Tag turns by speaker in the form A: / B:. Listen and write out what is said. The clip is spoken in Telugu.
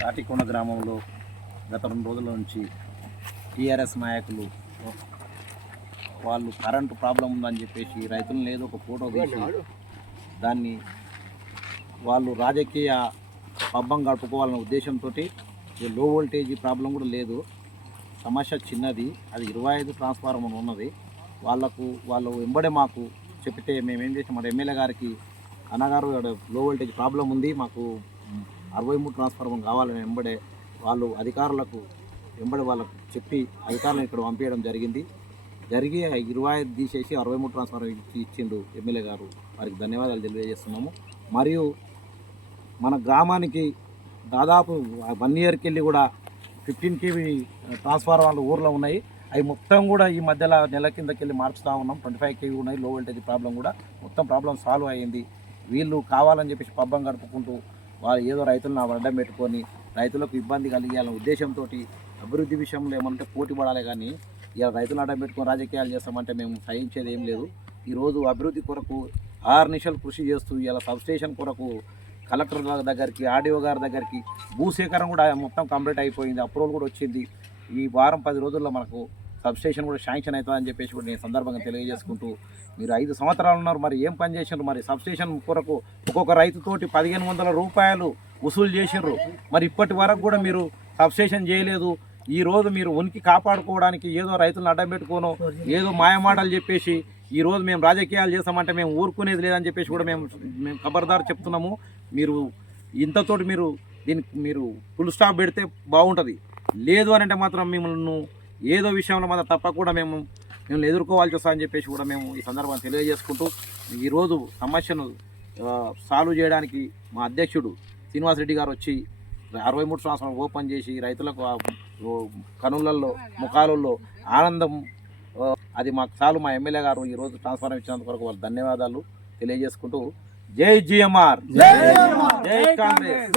A: తాటికొండ గ్రామంలో గత రెండు రోజుల నుంచి టీఆర్ఎస్ నాయకులు వాళ్ళు కరెంటు ప్రాబ్లం ఉందని చెప్పేసి రైతులను లేదు ఒక ఫోటో తీసి దాన్ని వాళ్ళు రాజకీయ పబ్బం గడుపుకోవాలనే ఉద్దేశంతో లో వోల్టేజ్ ప్రాబ్లం కూడా లేదు. సమస్య చిన్నది అది ఇరవై ఐదు ట్రాన్స్ఫార్మర్ ఉన్నది. వాళ్ళకు వాళ్ళు వెంబడే మాకు చెప్తే మేము ఏం చేసాం మన ఎమ్మెల్యే గారికి అన్నగారు లో వోల్టేజ్ ప్రాబ్లం ఉంది మాకు అరవై మూడు ట్రాన్స్ఫార్మర్ కావాలని వెంబడే వాళ్ళు అధికారులకు వెంబడి వాళ్ళకు చెప్పి అధికారులను ఇక్కడ పంపించడం జరిగింది. జరిగి ఇరవై ఐదు తీసేసి అరవై మూడు ట్రాన్స్ఫార్మర్ ఇచ్చి ఇచ్చిండు ఎమ్మెల్యే గారు. వారికి ధన్యవాదాలు తెలియజేస్తున్నాము. మరియు మన గ్రామానికి దాదాపు వన్ ఇయర్కి వెళ్ళి కూడా ఫిఫ్టీన్ కేవీ ట్రాన్స్ఫార్మర్లు ఊర్లో ఉన్నాయి. అవి మొత్తం కూడా ఈ మధ్యలో నెల కిందకి వెళ్ళి మార్చుతూ ఉన్నాం. ట్వంటీ ఫైవ్ కేవీ ఉన్నాయి లో వోల్టేజ్ ప్రాబ్లం కూడా. మొత్తం ప్రాబ్లం సాల్వ్ అయ్యింది వీళ్ళు కావాలని చెప్పేసి పబ్బం గడుపుకుంటూ వాళ్ళు ఏదో రైతులను అడ్డం పెట్టుకొని రైతులకు ఇబ్బంది కలిగేయాలనే ఉద్దేశంతో అభివృద్ధి విషయంలో ఏమంటే పోటీ పడాలి కానీ ఇలా రైతులను అడ్డం పెట్టుకొని రాజకీయాలు చేస్తామంటే మేము సహించేది ఏం లేదు. ఈరోజు అభివృద్ధి కొరకు ఆరు నిమిషాలు కృషి చేస్తూ ఇలా సబ్స్టేషన్ కొరకు కలెక్టర్ గారి దగ్గరికి ఆర్డీఓ గారి దగ్గరికి భూసేకరణ కూడా మొత్తం కంప్లీట్ అయిపోయింది అప్రూవల్ కూడా వచ్చింది. ఈ వారం పది రోజుల్లో మనకు సబ్స్టేషన్ కూడా శాంక్షన్ అవుతుందని చెప్పేసి కూడా నేను సందర్భంగా తెలియజేసుకుంటూ మీరు ఐదు సంవత్సరాలు ఉన్నారు మరి ఏం పని చేసినారు మరి సబ్స్టేషన్ కొరకు ఒక్కొక్క రైతుతోటి పదిహేను వందల రూపాయలు వసూలు చేసిర్రు. మరి ఇప్పటి వరకు కూడా మీరు సబ్స్టేషన్ చేయలేదు. ఈ రోజు మీరు ఉనికి కాపాడుకోవడానికి ఏదో రైతులను అడ్డం పెట్టుకోను ఏదో మాయమాటలు చెప్పేసి ఈ రోజు మేము రాజకీయాలు చేస్తామంటే మేము ఊరుకునేది లేదని చెప్పేసి కూడా మేము మేము ఖబర్దారు చెప్తున్నాము. మీరు ఇంతతోటి మీరు దీనికి మీరు ఫుల్ స్టాప్ పెడితే బాగుంటుంది. లేదు అని అంటే మాత్రం మిమ్మల్ని ఏదో విషయంలో మాత్రం తప్పకుండా మేము మిమ్మల్ని ఎదుర్కోవాల్సి వస్తుందని చెప్పేసి కూడా మేము ఈ సందర్భంగా తెలియజేసుకుంటూ ఈరోజు సమస్యను సాల్వ్ చేయడానికి మా అధ్యక్షుడు శ్రీనివాసరెడ్డి గారు వచ్చి అరవై మూడు సంవత్సరాలు ఓపెన్ చేసి రైతులకు ఆ ఓ కనులలో ముఖాలలో ఆనందం అది మాకు చాలు. మా ఎమ్మెల్యే గారు ఈరోజు ట్రాన్స్ఫర్ ఇచ్చినందుకు వరకు వాళ్ళు ధన్యవాదాలు తెలియజేసుకుంటూ జై జిఎంఆర్. జై కాంగ్రెస్.